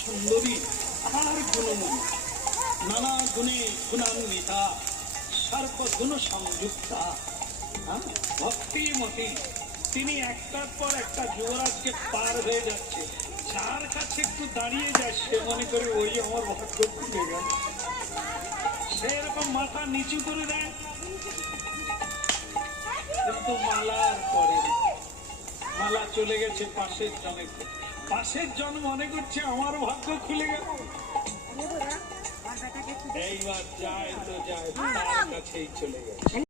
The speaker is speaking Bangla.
সুন্দরী আর গুণময়ী, নানা গুণে গুণান্বিতা, সর্বগুণ সংযুক্তা, ভক্তিমতী। তিনি একটার পর একটা যুবরাজকে পার হয়ে যাচ্ছে। যার কাছে একটু দাঁড়িয়ে যায় সে মনে করে ওই আমার ভাগ্য খুলে গেল। সে এরকম মাথা নিচু করে দেয়, কিন্তু মালা আর পরে না। মালা চলে গেছে পাশের জনে। পাশের জন মনে করছে আমারও ভাগ্য খুলে গেল। এইবার যায় তো যায়, তার কাছেই চলে গেছে।